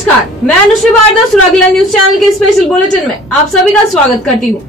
नमस्कार, मैं Anushree Bhardwaj सुरागला news channel के स्पेशल बुलेटिन में आप सभी का स्वागत करती हूँ।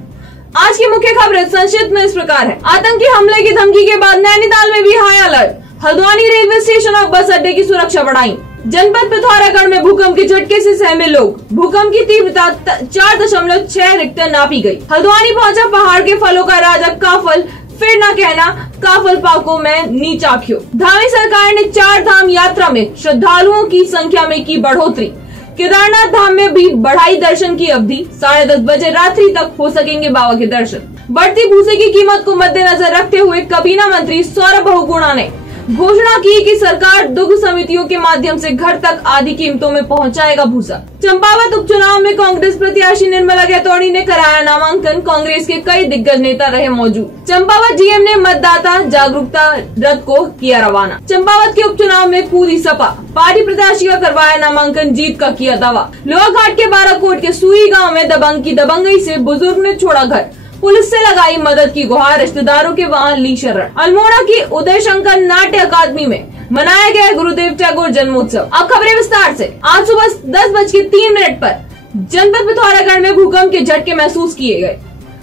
आज की मुख्य खबरें संक्षिप्त में इस प्रकार है। आतंकी हमले की धमकी के बाद नैनीताल में भी high alert. Haldwani railway station और बस अड्डे की सुरक्षा बढ़ाई। जनपद पिथौरागढ़ में भूकंप के झटके से सहमे लोग। भूकंप की तीव्रता 4.6 रिक्टर नापी गई। हल्द्वानी पहुंचा पहाड़ के फलों का राजा काफल, फिर न कहना काफल पाको में नीचा क्यों। धामी सरकार ने 4 धाम यात्रा में श्रद्धालुओं की संख्या में की बढ़ोतरी। केदारनाथ धाम में भी बढ़ाई दर्शन की अवधि। 10:30 बजे रात्रि तक हो सकेंगे बाबा के दर्शन। बढ़ती भूसे की कीमत को मद्देनजर रखते हुए काबीना मंत्री सौरभ बहुगुणा ने घोषणा की कि सरकार दुग्ध समितियों के माध्यम से घर तक आधी कीमतों में पहुंचाएगा भूसा। चंपावत उपचुनाव में कांग्रेस प्रत्याशी निर्मला गैतोड़ी ने कराया नामांकन। कांग्रेस के कई दिग्गज नेता रहे मौजूद। चंपावत डीएम ने मतदाता जागरूकता रथ को किया रवाना। चंपावत के उपचुनाव में कूदी सपा। पार्टी प्रत्याशी का करवाया नामांकन, जीत का किया दावा। लोहाघाट के 12 कोट के सूरी गाँव में दबंग की दबंगई से बुजुर्ग ने छोड़ा घर। पुलिस से लगाई मदद की गुहार, रिश्तेदारों के वहां ली शरण। अल्मोड़ा की उदय शंकर नाट्य अकादमी में मनाया गया गुरुदेव टैगोर जन्मोत्सव। अब खबरें विस्तार से। आज सुबह 10:03 पर जनपद पिथौरागढ़ में भूकंप के झटके महसूस किए गए।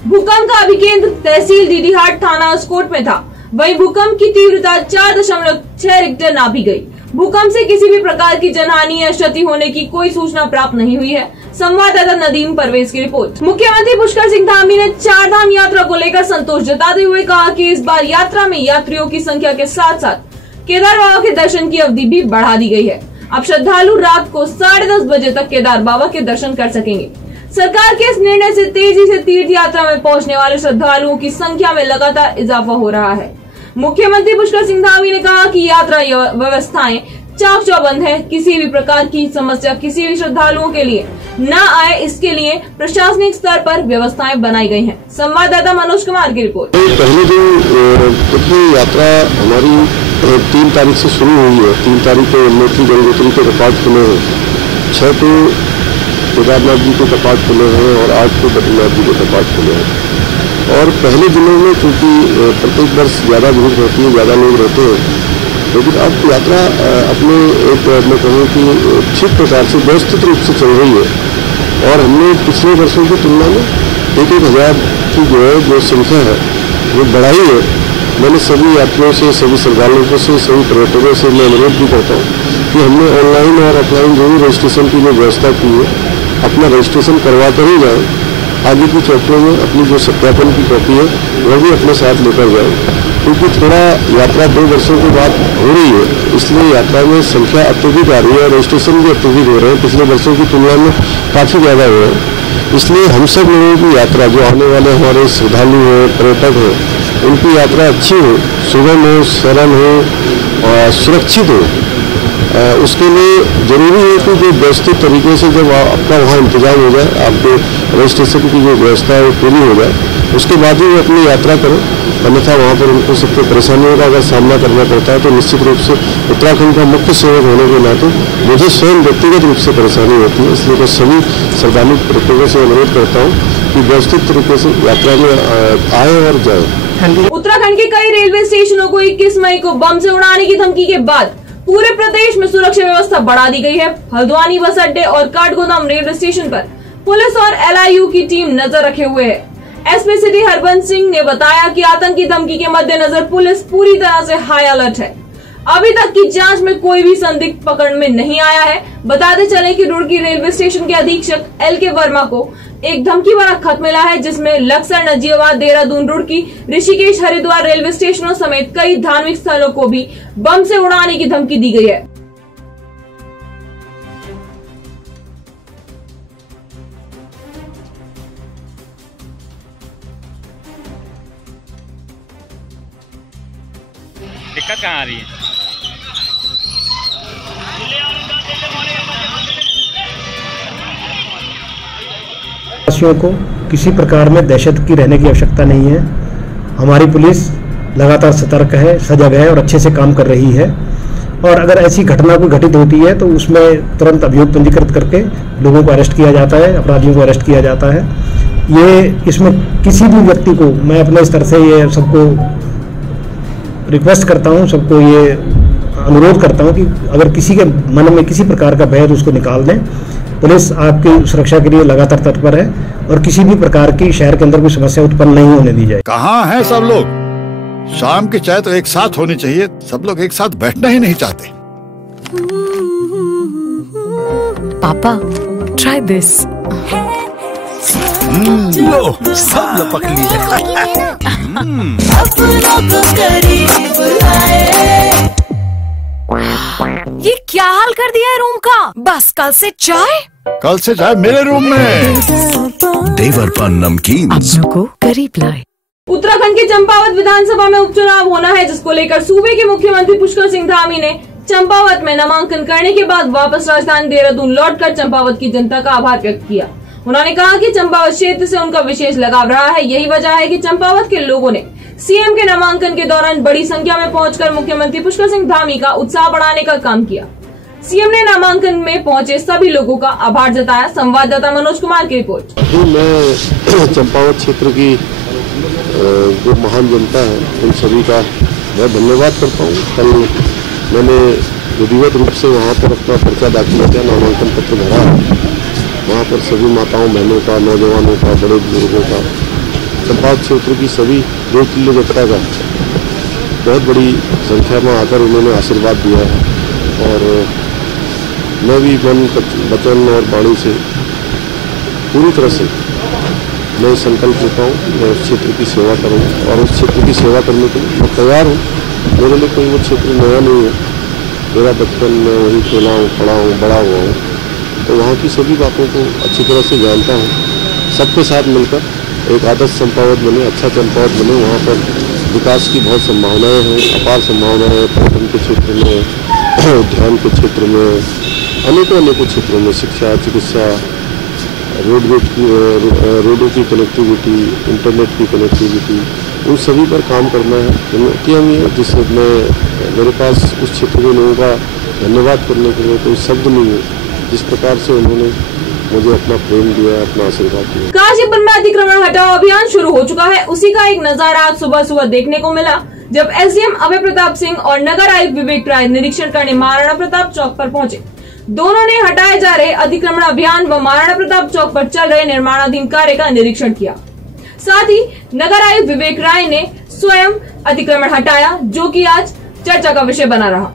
भूकंप का अभिकेंद्र तहसील डीडीहाट थाना अस्कोट में था। वहीं भूकंप की तीव्रता 4.6 रिक्टर नापी गई। भूकंप से किसी भी प्रकार की जनहानि या क्षति होने की कोई सूचना प्राप्त नहीं हुई है। संवाददाता नदीम परवेज की रिपोर्ट। मुख्यमंत्री पुष्कर सिंह धामी ने 4 धाम यात्रा को लेकर संतोष जताते हुए कहा कि इस बार यात्रा में यात्रियों की संख्या के साथ साथ केदार बाबा के दर्शन की अवधि भी बढ़ा दी गई है। अब श्रद्धालु रात को 10:30 बजे तक केदार बाबा के दर्शन कर सकेंगे। सरकार के इस निर्णय से तेजी से तीर्थ यात्रा में पहुंचने वाले श्रद्धालुओं की संख्या में लगातार इजाफा हो रहा है। मुख्यमंत्री पुष्कर सिंह धामी ने कहा कि यात्रा व्यवस्थाएं चाक चौबंद है। किसी भी प्रकार की समस्या किसी भी श्रद्धालुओं के लिए न आए, इसके लिए प्रशासनिक स्तर पर व्यवस्थाएं बनाई गई हैं। संवाददाता मनोज कुमार की रिपोर्ट। पहले दिन यात्रा हमारी 3 तारीख से शुरू हुई है। 3 तारीख को यमुनोत्री गंगोत्री के कपाट खुले हैं, 6 को केदारनाथ जी के कपाट खुले हैं और 8 को बद्रीनाथ जी के कपाट खुले हैं। और पहले दिनों में क्योंकि प्रत्येक वर्ष ज़्यादा भीड़ रहती है, ज़्यादा लोग रहते हैं, लेकिन अब यात्रा अपने एक मैं कहूँ कि ठीक प्रकार से व्यवस्थित रूप से चल रही है। और हमने पिछले वर्षों की तुलना में 1,000 की जो संख्या है वो बढ़ाई है। मैंने सभी यात्रियों से, सभी श्रद्धालुओं से, सभी पर्यटकों से मैं अनुरोध भी करता हूँ कि हमने ऑनलाइन और ऑफलाइन जो भी रजिस्ट्रेशन की जो व्यवस्था की है, अपना रजिस्ट्रेशन करवा कर ही जाएँ। आगे की चौकियों में अपनी जो सत्यापन की कॉपी है वह भी अपने साथ लेकर जाएँ, क्योंकि थोड़ा यात्रा 2 वर्षों के बाद हो रही है, इसलिए यात्रा में संख्या अत्यधिक आ रही है और रजिस्ट्रेशन भी अत्यधिक हो रहे हैं। पिछले वर्षों की तुलना में काफ़ी ज़्यादा हुए हैं। इसलिए हम सब लोगों की यात्रा, जो आने वाले हमारे श्रद्धालु हैं, पर्यटक हैं, उनकी यात्रा अच्छी हो, सुगम हो, सरल हो और सुरक्षित हो। उसके लिए जरूरी है कि जो व्यवस्थित तरीके से जब आपका वहाँ इंतजाम हो जाए, आपके रजिस्ट्रेशन की जो व्यवस्था है वो पूरी हो जाए, उसके बाद ही वो अपनी यात्रा करें। अन्यथा वहाँ पर उनको सबको परेशानियों का अगर सामना करना पड़ता है तो निश्चित रूप से उत्तराखंड का मुख्य सेवक होने के नाते मुझे स्वयं व्यक्तिगत रूप से परेशानी होती है। इसलिए मैं सभी श्रद्धालु पर्यटकों से अनुरोध करता हूँ कि व्यवस्थित तरीके से यात्रा में आए और जाए। उत्तराखंड के कई रेलवे स्टेशनों को 21 मई को बम से उड़ाने की धमकी के बाद पूरे प्रदेश में सुरक्षा व्यवस्था बढ़ा दी गई है। हल्द्वानी बस अड्डे और काठगोदाम रेलवे स्टेशन पर पुलिस और LIU की टीम नजर रखे हुए है। एसपी सिटी हरबंस सिंह ने बताया कि आतंकी धमकी के मद्देनजर पुलिस पूरी तरह से हाई अलर्ट है। अभी तक की जांच में कोई भी संदिग्ध पकड़ में नहीं आया है। बताते चले कि रुड़की रेलवे स्टेशन के अधीक्षक LK वर्मा को एक धमकी भरा खत मिला है, जिसमें लक्सर, नजीबाबाद, देहरादून, रुड़की, ऋषिकेश, हरिद्वार रेलवे स्टेशनों समेत कई धार्मिक स्थलों को भी बम से उड़ाने की धमकी दी गई है। दिक्कत कहाँ आ रही है? वासियों को किसी प्रकार में दहशत की रहने की आवश्यकता नहीं है। हमारी पुलिस लगातार सतर्क है, सजग है और अच्छे से काम कर रही है। और अगर ऐसी घटना कोई घटित होती है तो उसमें तुरंत अभियोग पंजीकृत करके लोगों को अरेस्ट किया जाता है, अपराधियों को अरेस्ट किया जाता है। इसमें किसी भी व्यक्ति को मैं अपने स्तर से ये सबको रिक्वेस्ट करता हूँ, सबको ये अनुरोध करता हूं कि अगर किसी के मन में किसी प्रकार का भय है तो उसको निकाल दें। पुलिस आपकी सुरक्षा के लिए लगातार तत्पर है और किसी भी प्रकार की शहर के अंदर कोई समस्या उत्पन्न नहीं होने दी जाए। कहाँ हैं सब लोग? शाम की चाय तो एक साथ होनी चाहिए, सब लोग एक साथ बैठना ही नहीं चाहते। पापा, try this. लो, सब लपक लिए। ये क्या हाल कर दिया है रूम का? बस कल से चाय? कल से चाय मेरे रूम में। देवरपन नमकीन अपनों को करीब लाए। उत्तराखंड के चंपावत विधानसभा में उपचुनाव होना है, जिसको लेकर सूबे के मुख्यमंत्री पुष्कर सिंह धामी ने चंपावत में नामांकन करने के बाद वापस राजधानी देहरादून लौटकर चंपावत की जनता का आभार व्यक्त किया। उन्होंने कहा कि चंपावत क्षेत्र से उनका विशेष लगाव रहा है। यही वजह है कि चंपावत के लोगों ने सीएम के नामांकन के दौरान बड़ी संख्या में पहुंचकर मुख्यमंत्री पुष्कर सिंह धामी का उत्साह बढ़ाने का काम किया। सीएम ने नामांकन में पहुंचे सभी लोगों का आभार जताया। संवाददाता मनोज कुमार की रिपोर्ट। मैं चंपावत क्षेत्र की जो महान जनता है उन सभी का मैं धन्यवाद करता हूँ। कल मैंने विधिवत रूप से वहाँ पर अपना पर्चा दाखिल किया, नामांकन पत्र भरा। वहाँ पर सभी माताओं बहनों का, नौजवानों का, बड़े बुजुर्गों का, चंपावत क्षेत्र की सभी 2 किलो जनता का बहुत बड़ी संख्या में आकर उन्होंने आशीर्वाद दिया है। और मैं भी मन वचन और वाणी से पूरी तरह से मैं संकल्प लेता हूँ मैं उस क्षेत्र की सेवा करूँ और उस क्षेत्र की सेवा करने के लिए मैं तैयार हूँ। मेरे लिए कोई वो क्षेत्र नया नहीं है। मेरा बचपन में वहीं खेला हूँ, पढ़ा हूँ, बड़ा हुआ हूँ, तो वहाँ की सभी बातों को अच्छी तरह से जानता हूँ। सबके साथ मिलकर एक आदर्श चंपावत बने, अच्छा चंपावत बने। वहाँ पर विकास की बहुत संभावनाएँ हैं, अपार संभावनाएँ हैं। पर्यटन के क्षेत्र में, उद्यान के क्षेत्र में, अनेकों क्षेत्रों में, शिक्षा, चिकित्सा, रोडों की कनेक्टिविटी, इंटरनेट की कनेक्टिविटी, उन सभी पर काम करना है। किया भी है, जिसमें मेरे पास उस क्षेत्र के लोगों का धन्यवाद करने के लिए कोई शब्द नहीं है। जिस प्रकार से उन्होंने मुझे अपना प्रेम दिया, अपना आशीर्वाद दिया। काशीपुर में अतिक्रमण हटाओ अभियान शुरू हो चुका है। उसी का एक नजारा आज सुबह देखने को मिला, जब एसडीएम अभय प्रताप सिंह और नगर आयुक्त विवेक राय निरीक्षण करने महाराणा प्रताप चौक पर पहुंचे। दोनों ने हटाए जा रहे अतिक्रमण अभियान व महाराणा प्रताप चौक पर चल रहे निर्माणाधीन कार्य का निरीक्षण किया। साथ ही नगर आयुक्त विवेक राय ने स्वयं अतिक्रमण हटाया, जो कि आज चर्चा का विषय बना रहा।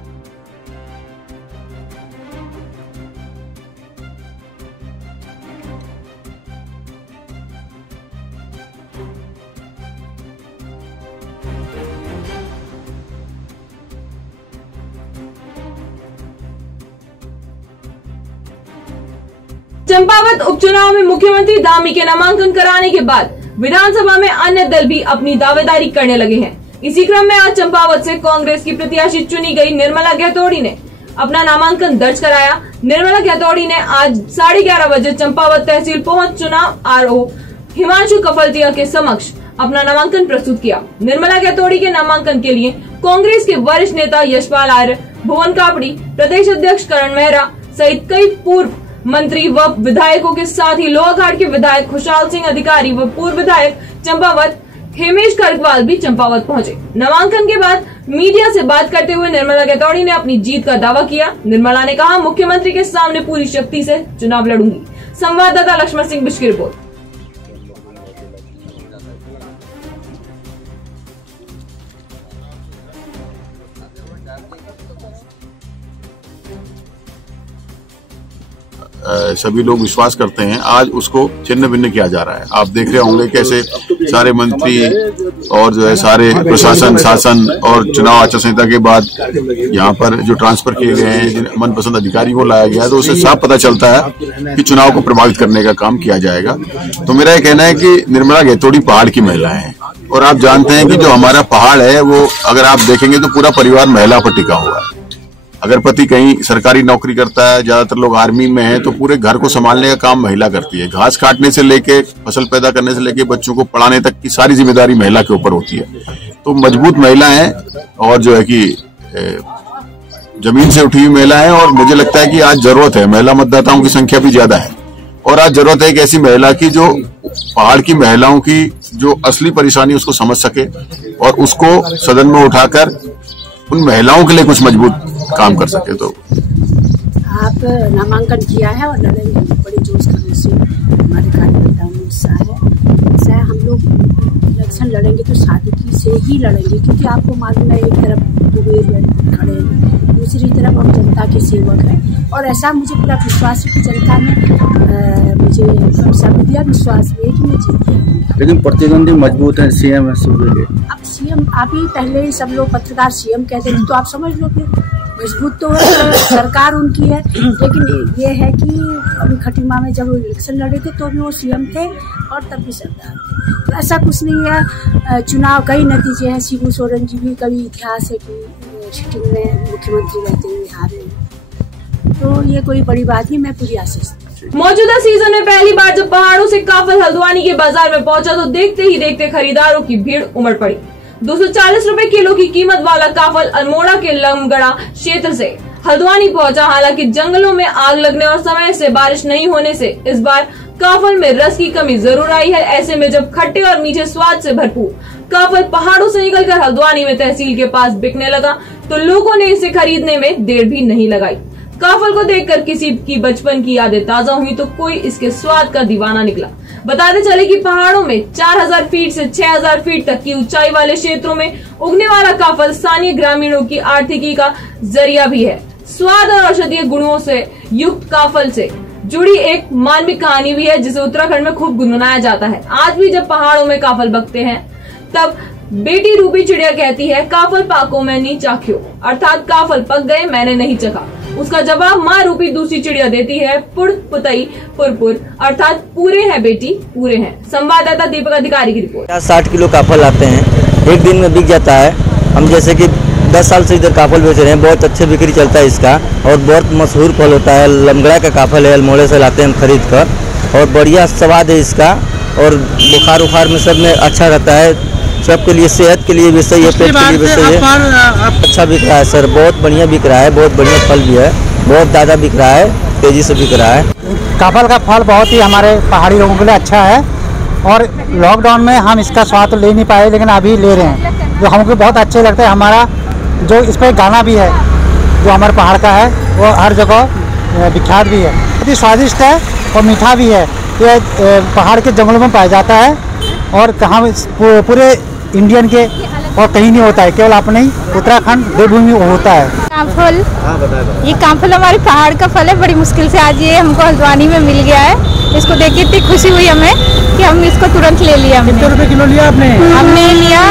चंपावत उपचुनाव में मुख्यमंत्री धामी के नामांकन कराने के बाद विधानसभा में अन्य दल भी अपनी दावेदारी करने लगे हैं। इसी क्रम में आज चंपावत से कांग्रेस की प्रत्याशी चुनी गई निर्मला गहतोड़ी ने अपना नामांकन दर्ज कराया। निर्मला गहतोड़ी ने आज 11:30 बजे चंपावत तहसील पहुंच चुनाव आरओ हिमांशु कफलतिया के समक्ष अपना नामांकन प्रस्तुत किया। निर्मला गहतोड़ी के नामांकन के लिए कांग्रेस के वरिष्ठ नेता यशपाल आर्य, भुवन कापड़ी, प्रदेश अध्यक्ष करण मेहरा सहित कई पूर्व मंत्री व विधायकों के साथ ही लोहाघाट के विधायक खुशहाल सिंह अधिकारी व पूर्व विधायक चंपावत हेमेश खरगवाल भी चंपावत पहुंचे। नामांकन के बाद मीडिया से बात करते हुए निर्मला गहतोड़ी ने अपनी जीत का दावा किया। निर्मला ने कहा, मुख्यमंत्री के सामने पूरी शक्ति से चुनाव लड़ूंगी। संवाददाता लक्ष्मण सिंह बिष्ट की रिपोर्ट। सभी लोग विश्वास करते हैं, आज उसको छिन्न भिन्न किया जा रहा है। आप देख रहे होंगे कैसे सारे मंत्री और जो है सारे प्रशासन, शासन और चुनाव आचार संहिता के बाद यहाँ पर जो ट्रांसफर किए गए हैं, जिन मनपसंद अधिकारी को लाया गया है, तो उससे साफ पता चलता है कि चुनाव को प्रभावित करने का काम किया जाएगा। तो मेरा ये कहना है कि निर्मला गहतोड़ी पहाड़ की महिला है और आप जानते हैं कि जो हमारा पहाड़ है वो अगर आप देखेंगे तो पूरा परिवार महिला पर टिका हुआ है। अगर पति कहीं सरकारी नौकरी करता है, ज्यादातर लोग आर्मी में हैं, तो पूरे घर को संभालने का काम महिला करती है। घास काटने से लेके फसल पैदा करने से लेके बच्चों को पढ़ाने तक की सारी जिम्मेदारी महिला के ऊपर होती है। तो मजबूत महिला है और जो है कि जमीन से उठी हुई महिला है और मुझे लगता है कि आज जरूरत है, महिला मतदाताओं की संख्या भी ज्यादा है और आज जरूरत है एक ऐसी महिला की जो पहाड़ की महिलाओं की जो असली परेशानी उसको समझ सके और उसको सदन में उठाकर उन महिलाओं के लिए कुछ मजबूत काम कर सके। तो आप नामांकन किया है और लड़ेंगे, बड़े जोश खरोश से हमारे कार्यकर्ताओं में उत्साह है। ऐसा है, हम लोग इलेक्शन लड़ेंगे तो सादगी से ही लड़ेंगे, क्योंकि आपको मालूम है एक तरफ कुबेर खड़े हैं, दूसरी तरफ हम जनता के सेवक हैं, और ऐसा मुझे पूरा विश्वास है कि जनता ने मुझे भरोसा भी दिया, विश्वास भी है कि मैं जीत गया। लेकिन प्रतिद्वंदी मजबूत है, सीएम है सब। अब सीएम आप ही पहले सब लोग पत्रकार सीएम कहते थे, तो आप समझ लो कि मजबूत तो सरकार उनकी है, लेकिन ये है कि अभी खटीमा में जब इलेक्शन लड़े थे तो भी वो सीएम थे और तब भी सरकार थे, तो ऐसा कुछ नहीं है। चुनाव कई नतीजे हैं, शिबू सोरेन जी भी कभी इतिहास है कि सिटिंग में मुख्यमंत्री रहते हुए हारे, तो ये कोई बड़ी बात नहीं, मैं पूरी आशीष। मौजूदा सीजन में पहली बार जब पहाड़ों से काफल हल्द्वानी के बाजार में पहुंचा तो देखते ही देखते खरीदारों की भीड़ उमड़ पड़ी। 240 रुपए किलो की कीमत वाला काफल अल्मोड़ा के लमगड़ा क्षेत्र से हल्द्वानी पहुंचा। हालांकि जंगलों में आग लगने और समय से बारिश नहीं होने से इस बार काफल में रस की कमी जरूर आई है। ऐसे में जब खट्टे और मीठे स्वाद से भरपूर काफल पहाड़ों से निकलकर हल्द्वानी में तहसील के पास बिकने लगा तो लोगों ने इसे खरीदने में देर भी नहीं लगाई। काफल को देखकर किसी की बचपन की यादें ताजा हुई तो कोई इसके स्वाद का दीवाना निकला। बताते चले कि पहाड़ों में 4000 फीट से 6000 फीट तक की ऊंचाई वाले क्षेत्रों में उगने वाला काफल स्थानीय ग्रामीणों की आर्थिकी का जरिया भी है। स्वाद और औषधीय गुणों से युक्त काफल से जुड़ी एक मार्मिक कहानी भी है, जिसे उत्तराखंड में खूब गुनगुनाया जाता है। आज भी जब पहाड़ों में काफल बकते हैं तब बेटी रूबी चिड़िया कहती है, काफल पाको मैंने चाख्यो, अर्थात काफल पक गए मैंने नहीं चखा। उसका जवाब माँ रूपी दूसरी चिड़िया देती है, पुर पुतई पुरपुर, अर्थात पूरे हैं बेटी पूरे हैं। संवाददाता दीपक अधिकारी की रिपोर्ट। 60 किलो काफल आते हैं, एक दिन में बिक जाता है। हम जैसे कि 10 साल से इधर काफल बेच रहे हैं, बहुत अच्छे बिक्री चलता है इसका और बहुत मशहूर फल होता है। लमगड़ा का काफल है, अल्मोड़े से लाते हैं हम खरीद कर और बढ़िया स्वाद है इसका और बुखार उखार में सब में अच्छा रहता है। सबके लिए सेहत के लिए भी सही है, पेट के लिए भी सही है। अच्छा बिक रहा है सर, बहुत बढ़िया बिक रहा है, बहुत बढ़िया फल भी है, बहुत ज़्यादा बिक रहा है, तेजी से बिक रहा है। काफल का फल बहुत ही हमारे पहाड़ी लोगों के लिए अच्छा है और लॉकडाउन में हम इसका स्वाद तो ले नहीं पाए, लेकिन अभी ले रहे हैं जो हमको बहुत अच्छे लगता है। हमारा जो इस पर गाना भी है जो हमारे पहाड़ का है वो हर जगह विख्यात भी है, बहुत ही स्वादिष्ट है और मीठा भी है। ये पहाड़ के जंगलों में पाया जाता है और कहाँ पूरे इंडियन के और कहीं नहीं होता है, केवल अपने ही उत्तराखंड देवभूमि होता है। काफल, ये काफल हमारे पहाड़ का फल है, बड़ी मुश्किल से आज ये हमको हल्द्वानी में मिल गया है। इसको देख के इतनी खुशी हुई हमें कि हम इसको तुरंत ले लिया। कितने रुपए किलो लिया आपने? हमने लिया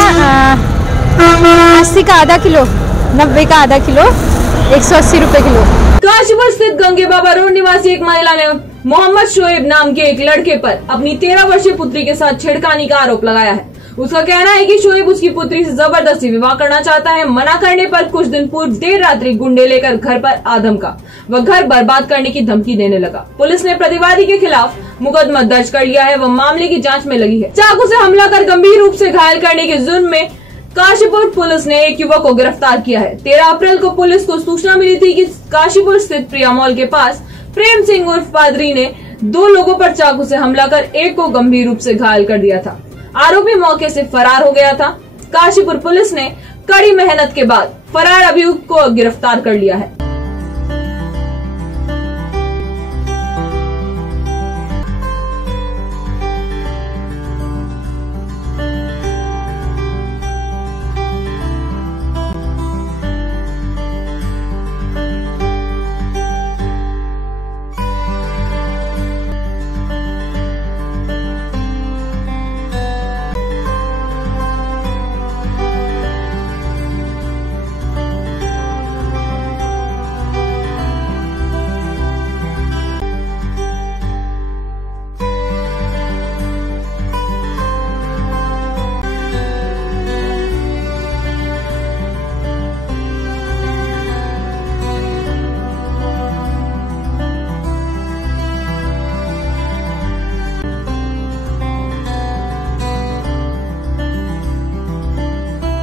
80 का आधा किलो, 90 का आधा किलो, 180 रुपए किलो। काशीपुर स्थित गंगे बाबा रोड निवासी एक महिला ने मोहम्मद शोएब नाम के एक लड़के पर अपनी 13 वर्षीय पुत्री के साथ छेड़खानी का आरोप लगाया है। उसका कहना है कि शोएब उसकी पुत्री से जबरदस्ती विवाह करना चाहता है। मना करने पर कुछ दिन पूर्व देर रात्रि गुंडे लेकर घर पर आ धमका व घर बर्बाद करने की धमकी देने लगा। पुलिस ने प्रतिवादी के खिलाफ मुकदमा दर्ज कर लिया है व मामले की जांच में लगी है। चाकू से हमला कर गंभीर रूप से घायल करने के जुर्म में काशीपुर पुलिस ने एक युवक को गिरफ्तार किया है। 13 अप्रैल को पुलिस को सूचना मिली थी कि काशीपुर स्थित प्रिया मॉल के पास प्रेम सिंह उर्फ पादरी ने 2 लोगों पर चाकू से हमला कर एक को गंभीर रूप से घायल कर दिया था। आरोपी मौके से फरार हो गया था। काशीपुर पुलिस ने कड़ी मेहनत के बाद फरार अभियुक्त को गिरफ्तार कर लिया है।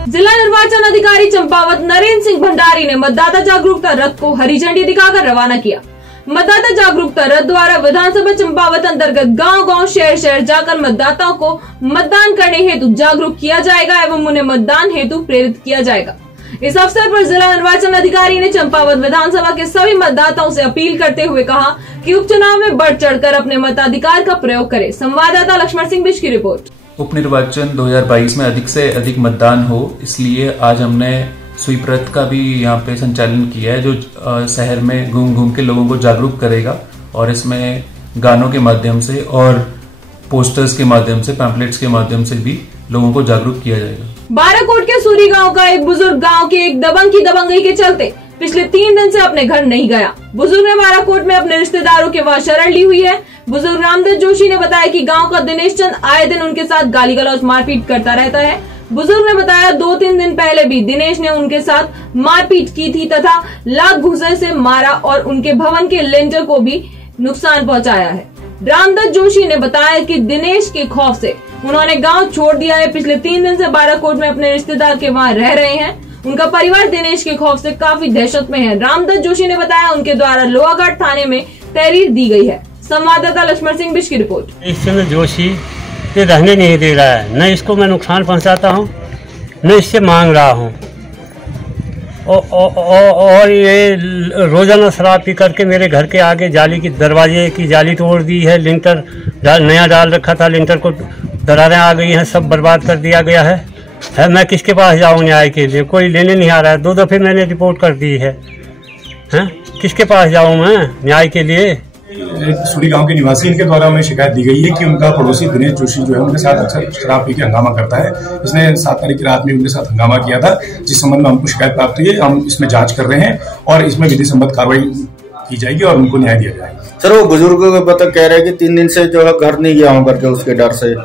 जिला निर्वाचन अधिकारी चंपावत नरेंद्र सिंह भंडारी ने मतदाता जागरूकता रथ को हरी झंडी दिखाकर रवाना किया। मतदाता जागरूकता रथ द्वारा विधानसभा चंपावत अंतर्गत गांव-गांव, शहर-शहर जाकर मतदाताओं को मतदान करने हेतु जागरूक किया जाएगा एवं उन्हें मतदान हेतु प्रेरित किया जाएगा। इस अवसर पर जिला निर्वाचन अधिकारी ने चंपावत विधानसभा के सभी मतदाताओं से अपील करते हुए कहा कि उपचुनाव में बढ़ चढ़कर अपने मताधिकार का प्रयोग करें। संवाददाता लक्ष्मण सिंह बिष्ट की रिपोर्ट। उप निर्वाचन 2022 में अधिक से अधिक मतदान हो, इसलिए आज हमने स्वीप रथ का भी यहाँ पे संचालन किया है, जो शहर में घूम घूम के लोगों को जागरूक करेगा और इसमें गानों के माध्यम से और पोस्टर्स के माध्यम से, पैम्पलेट्स के माध्यम से भी लोगों को जागरूक किया जाएगा। बाराकोट के सूरी गांव का एक बुजुर्ग गांव के एक दबंग की दबंगई के चलते पिछले 3 दिन से अपने घर नहीं गया। बुजुर्ग ने बाराकोट में अपने रिश्तेदारों के वहां शरण ली हुई है। बुजुर्ग रामदत्त जोशी ने बताया कि गांव का दिनेश चंद आए दिन उनके साथ गाली गलौज मारपीट करता रहता है। बुजुर्ग ने बताया 2-3 दिन पहले भी दिनेश ने उनके साथ मारपीट की थी तथा लात घूंसे से मारा और उनके भवन के लेंटर को भी नुकसान पहुंचाया है। रामदत्त जोशी ने बताया कि दिनेश के खौफ से उन्होंने गांव छोड़ दिया है। पिछले 3 दिन से बाराकोट में अपने रिश्तेदार के वहां रह रहे हैं। उनका परिवार दिनेश के खौफ से काफी दहशत में है। रामदत्त जोशी ने बताया उनके द्वारा लोहाघाट थाने में तहरीर दी गई है। संवाददाता लक्ष्मण सिंह बिष्ट की रिपोर्ट। इस समय जोशी ये रहने नहीं दे रहा है, न इसको मैं नुकसान पहुंचाता हूं, न इससे मांग रहा हूं और ये रोजाना शराब पी करके मेरे घर के आगे जाली की दरवाजे की जाली तोड़ दी है। लिंटर नया डाल रखा था, लिंटर को दरारें आ गई हैं, सब बर्बाद कर दिया गया है। मैं किसके पास जाऊं न्याय के लिए? कोई लेने नहीं आ रहा है। 2 दफे मैंने रिपोर्ट कर दी है। किसके पास जाऊं मैं न्याय के लिए? एक सूरी गांव के निवासी, इनके द्वारा हमें शिकायत दी गई है कि उनका पड़ोसी दिनेश जोशी जो है उनके साथ अक्सर शराब पी के हंगामा करता है। इसने 7 तारीख की रात में उनके साथ हंगामा किया था, जिस संबंध में हमको शिकायत प्राप्त हुई है। हम इसमें जांच कर रहे हैं और इसमें विधि सम्मत कार्रवाई की जाएगी और उनको न्याय दिया जाएगा। सर, वो बुजुर्गों को पता कह रहे हैं कि 3 दिन से जो है घर नहीं गया हूँ करके उसके डर से।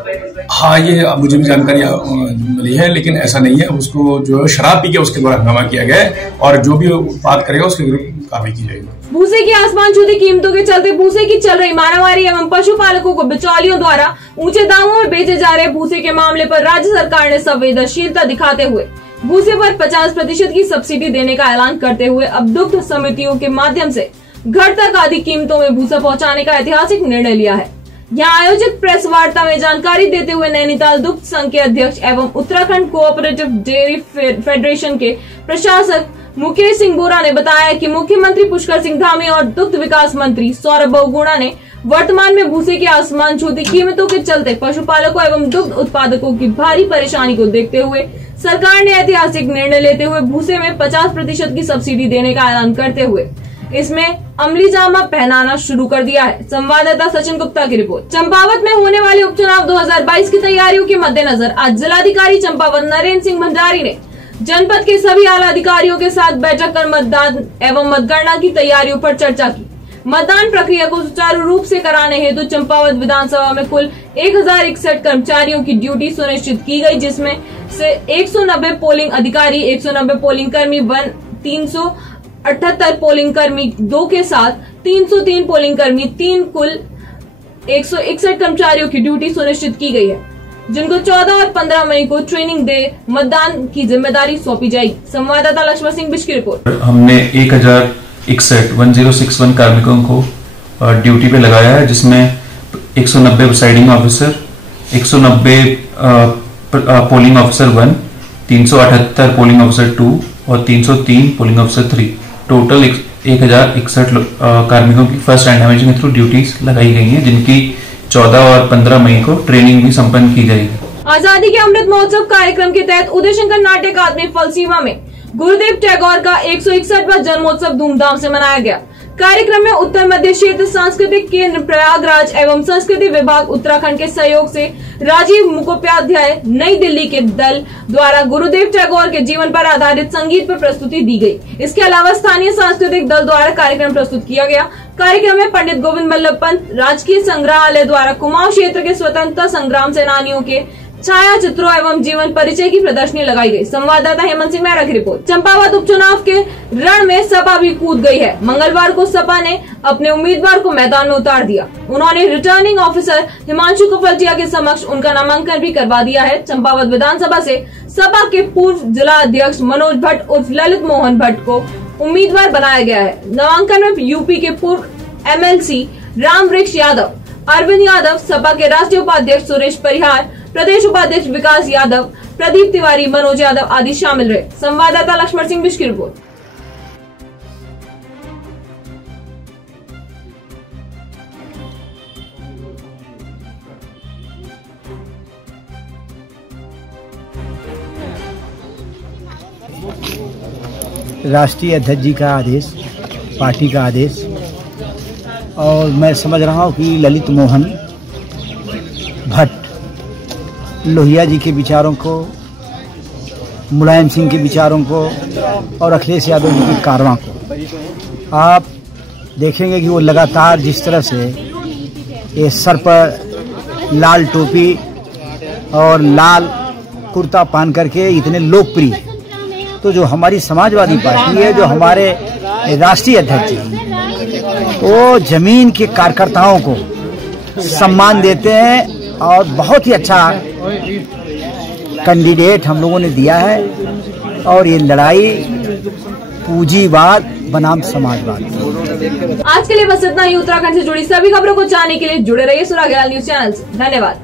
हाँ, ये मुझे भी जानकारी मिली है, लेकिन ऐसा नहीं है। उसको जो शराब पी के उसके द्वारा हंगामा किया गया है और जो भी उत्पाद करेगा उसके विरुद्ध कार्रवाई की जाएगी। भूसे की आसमान छूती कीमतों के चलते भूसे की चल रही मारामारी एवं पशुपालकों को बिचौलियों द्वारा ऊंचे दामों में बेचे जा रहे भूसे के मामले पर राज्य सरकार ने संवेदनशीलता दिखाते हुए भूसे पर 50% की सब्सिडी देने का ऐलान करते हुए अब दुग्ध समितियों के माध्यम से घर तक अधिक कीमतों में भूसा पहुंचाने का ऐतिहासिक निर्णय लिया है। यहाँ आयोजित प्रेस वार्ता में जानकारी देते हुए नैनीताल दुग्ध संघ के अध्यक्ष एवं उत्तराखंड कोऑपरेटिव डेयरी फेडरेशन के प्रशासक मुकेश सिंह बोरा ने बताया कि मुख्यमंत्री पुष्कर सिंह धामी और दुग्ध विकास मंत्री सौरभ बहुगुणा ने वर्तमान में भूसे की आसमान छूती कीमतों के चलते पशुपालकों एवं दुग्ध उत्पादकों की भारी परेशानी को देखते हुए सरकार ने ऐतिहासिक निर्णय लेते हुए भूसे में 50% की सब्सिडी देने का ऐलान करते हुए इसमें अमली जामा पहनाना शुरू कर दिया है। संवाददाता सचिन गुप्ता की रिपोर्ट। चंपावत में होने वाले उपचुनाव 2022 की तैयारियों के मद्देनजर आज जिलाधिकारी चंपावत नरेंद्र सिंह भंडारी ने जनपद के सभी आला अधिकारियों के साथ बैठक कर मतदान एवं मतगणना की तैयारियों पर चर्चा की। मतदान प्रक्रिया को सुचारू रूप से कराने हेतु चंपावत विधानसभा में कुल 1061 कर्मचारियों की ड्यूटी सुनिश्चित की गई, जिसमें से 190 पोलिंग अधिकारी, 190 पोलिंग कर्मी 1, 378 पोलिंग कर्मी 2 के साथ 303 पोलिंग कर्मी 3, कुल 161 कर्मचारियों की ड्यूटी सुनिश्चित की गई है, जिनको 14 और 15 मई को ट्रेनिंग दे मतदान की जिम्मेदारी सौंपी जाएगी। संवाददाता लक्ष्मण सिंह बिष्ट की रिपोर्ट। हमने 1061 कार्मिकों को ड्यूटी पे लगाया है, जिसमें 190 presiding officer, 190 polling officer 1, 378 polling officer 2 और 303 पोलिंग ऑफिसर 3। टोटल 1061 कार्मिकों की फर्स्ट रैंडमाइजेशन के थ्रू ड्यूटीज लगाई गई हैं, जिनकी 14 और 15 मई को ट्रेनिंग भी संपन्न की जाएगी। आजादी के अमृत महोत्सव कार्यक्रम के तहत उदयशंकर नाट्य अकादमी फलसीवा में गुरुदेव टैगोर का 161वां जन्मोत्सव धूमधाम से मनाया गया। कार्यक्रम में उत्तर मध्य क्षेत्र सांस्कृतिक केंद्र प्रयागराज एवं संस्कृति विभाग उत्तराखंड के सहयोग से राजीव मुखोपाध्याय नई दिल्ली के दल द्वारा गुरुदेव टैगोर के जीवन पर आधारित संगीत पर प्रस्तुति दी गई। इसके अलावा स्थानीय सांस्कृतिक दल द्वारा कार्यक्रम प्रस्तुत किया गया। कार्यक्रम में पंडित गोविंद बल्लभ पंत राजकीय संग्रहालय द्वारा कुमाऊं क्षेत्र के स्वतंत्रता संग्राम सेनानियों के छाया चित्रों एवं जीवन परिचय की प्रदर्शनी लगाई गई। संवाददाता हेमंत सिंह मेहरा की रिपोर्ट। चंपावत उपचुनाव के रण में सपा भी कूद गई है। मंगलवार को सपा ने अपने उम्मीदवार को मैदान में उतार दिया। उन्होंने रिटर्निंग ऑफिसर हिमांशु कफलटिया के समक्ष उनका नामांकन भी करवा दिया है। चंपावत विधानसभा से सपा के पूर्व जिला अध्यक्ष मनोज भट्ट उर्फ ललित मोहन भट्ट को उम्मीदवार बनाया गया है। नामांकन में यूपी के पूर्व एमएलसी राम वृक्ष यादव, अरविंद यादव, सपा के राष्ट्रीय उपाध्यक्ष सुरेश परिहार, प्रदेश उपाध्यक्ष विकास यादव, प्रदीप तिवारी, मनोज यादव आदि शामिल रहे। संवाददाता लक्ष्मण सिंह बिष्ट की रिपोर्ट। राष्ट्रीय अध्यक्ष जी का आदेश, पार्टी का आदेश, और मैं समझ रहा हूँ कि ललित मोहन भट्ट लोहिया जी के विचारों को, मुलायम सिंह के विचारों को और अखिलेश यादव जी की कारवां को आप देखेंगे कि वो लगातार जिस तरह से ये सर पर लाल टोपी और लाल कुर्ता पहन करके इतने लोकप्रिय, तो जो हमारी समाजवादी पार्टी है, जो हमारे राष्ट्रीय अध्यक्ष हैं, वो जमीन के कार्यकर्ताओं को सम्मान देते हैं और बहुत ही अच्छा कैंडिडेट हम लोगों ने दिया है। और ये लड़ाई पूंजीवाद बनाम समाजवाद। आज के लिए बस इतना ही। उत्तराखंड से जुड़ी सभी खबरों को जानने के लिए जुड़े रहिए सुराग न्यूज चैनल से। धन्यवाद।